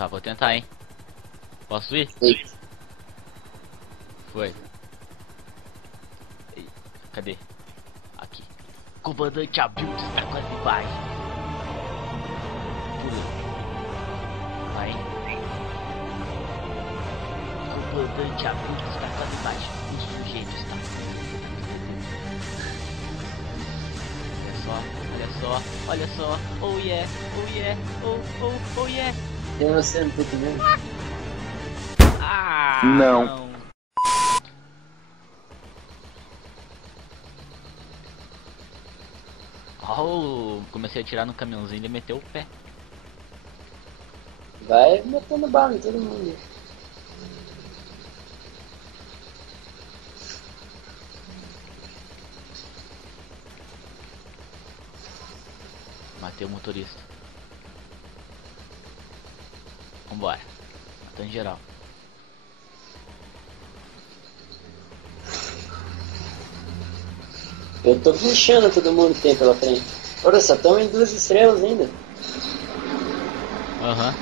Tá, vou tentar, hein. Posso ir? Sim. Foi. Ei, cadê? Aqui. Comandante Abilton está quase embaixo. Pula. Vai. Comandante Abilton está quase embaixo. O sujeito está. Olha só, olha só. Oh yeah, oh yeah, oh yeah. Tem você no peito mesmo? Ah, Não. Oh, comecei a atirar no caminhãozinho e ele meteu o pé. Vai metendo bala em todo mundo. Matei o motorista. Vambora. Matando em geral. Eu tô puxando todo mundo que tem pela frente. Ora, só estão em 2 estrelas ainda. Aham.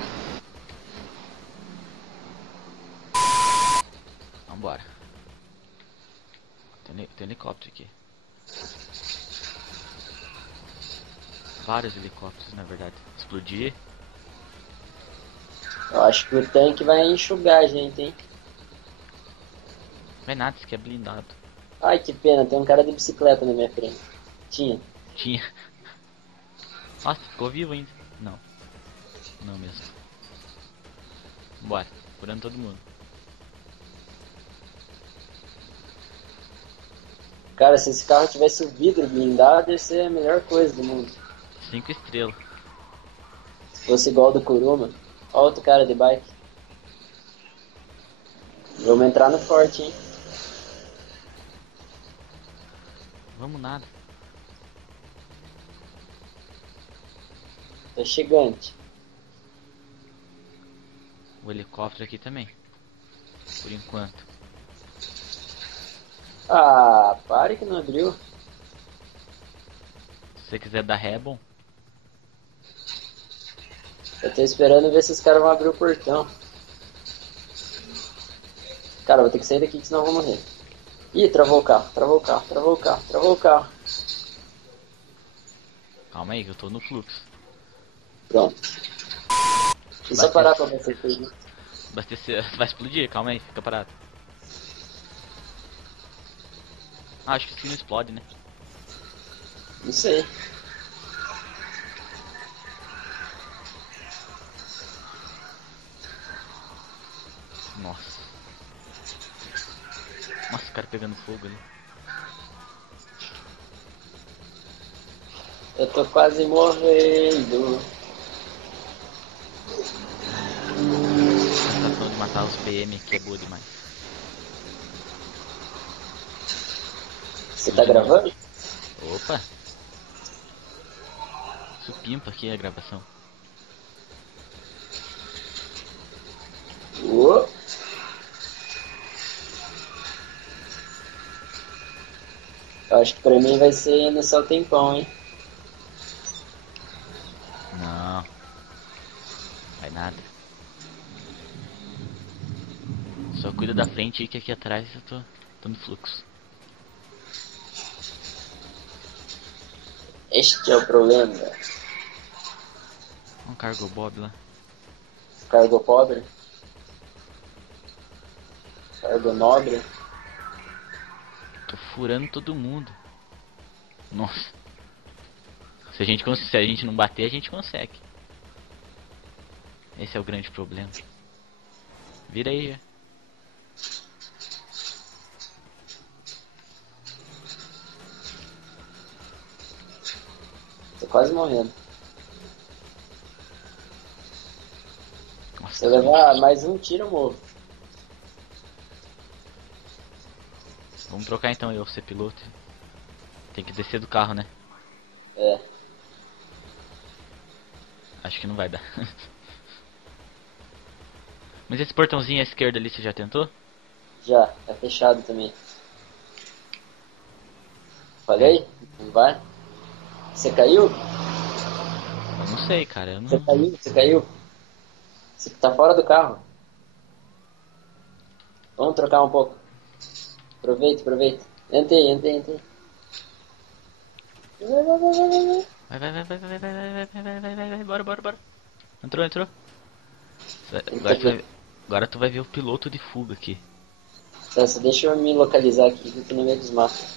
Vambora. Tem helicóptero aqui. Vários helicópteros, na verdade. Explodir. Eu acho que o tanque vai enxugar a gente, hein? Não é nada, isso aqui é blindado. Ai, que pena, tem um cara de bicicleta na minha frente. Tinha. Tinha. Nossa, ficou vivo ainda. Não. Não mesmo. Bora. Curando todo mundo. Cara, se esse carro tivesse o vidro blindado, ia ser a melhor coisa do mundo. 5 estrelas. Se fosse igual ao do Kuruma. Ó outro cara de bike. Vamos entrar no forte, hein? Vamos nada. Tá chegante. O helicóptero aqui também. Por enquanto. Ah, pare que não abriu. Se você quiser dar ré, é bom. Eu tô esperando ver se os caras vão abrir o portão. Cara, eu vou ter que sair daqui que senão eu vou morrer. Ih, travou o carro, travou o carro, travou o carro, travou o carro. Calma aí que eu tô no fluxo. Pronto. Deixa eu só parar pra ver se tudo. Abastecer. Vai explodir, calma aí, fica parado. Ah, acho que isso não explode, né? Não sei. Nossa. Nossa, o cara pegando fogo ali. Eu tô quase morrendo. A sensação de matar os PM aqui é boa demais. Você tá gravando? Opa! Supimpa aqui a gravação. Uou. Eu acho que pra mim vai ser no céu tempão, hein? Não. Vai nada. Só cuida da frente aí que aqui atrás eu tô no fluxo. Este é o problema. Um cargo bob lá. Cargo pobre. Cargo nobre. Tô furando todo mundo. Nossa. Se a gente não bater, a gente consegue. Esse é o grande problema. Vira aí já. Tô quase morrendo. Nossa, Se eu levar mais um tiro, eu morro. vamos trocar então eu ser piloto. Tem que descer do carro, né? É. Acho que não vai dar. Mas esse portãozinho à esquerda ali, você já tentou? Já, tá fechado também. Falei? Não vai? Você caiu? Eu não sei, cara. Eu Você não. caiu? Você caiu? Você tá fora do carro. Vamos trocar um pouco. Aproveita, aproveita. Entra aí, entra aí, entra aí. Vai, vai, vai, vai, vai. Vai, bora, bora, bora. Entrou, entrou. Ele tá Agora tu vindo. vai, agora tu vai ver o piloto de fuga aqui. Tá, só deixa eu me localizar aqui, que eu tô no meio dos matos.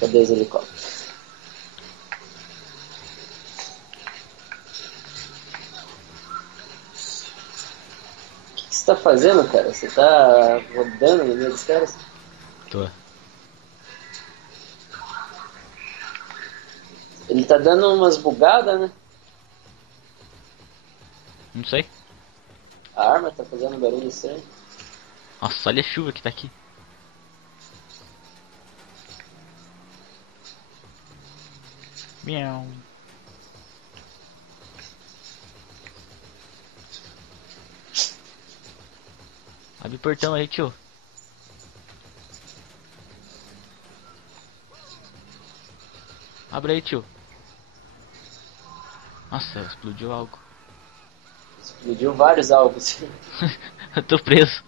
Cadê os helicópteros? O que você tá fazendo, cara? Você tá rodando no meio dos caras? Tô. Ele tá dando umas bugadas, né? Não sei. A arma tá fazendo barulho estranho. Nossa, olha a chuva que tá aqui. Miau. Abre o portão aí, tio. Abre aí, tio. Nossa, explodiu algo. Explodiu vários alvos. Eu tô preso.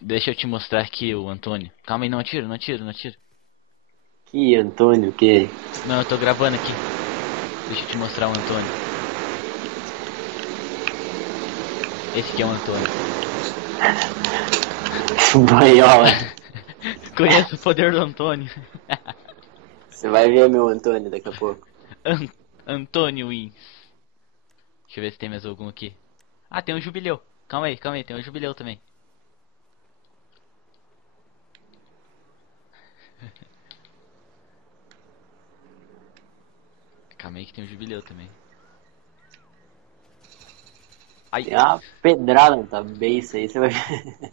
Deixa eu te mostrar aqui o Antônio. Calma aí, não atira, não atira, não atira. Que Antônio, que? Não, eu tô gravando aqui. Deixa eu te mostrar o Antônio. Esse aqui é o Antônio. Boiola. Conheço o poder do Antônio. Você vai ver meu Antônio daqui a pouco. Antônio Wins. Deixa eu ver se tem mais algum aqui. Ah, tem um jubileu. Calma aí, tem um jubileu também. Calma aí que tem um jubileu também. Ai, Tem uma pedrada na tua base aí, você vai ver.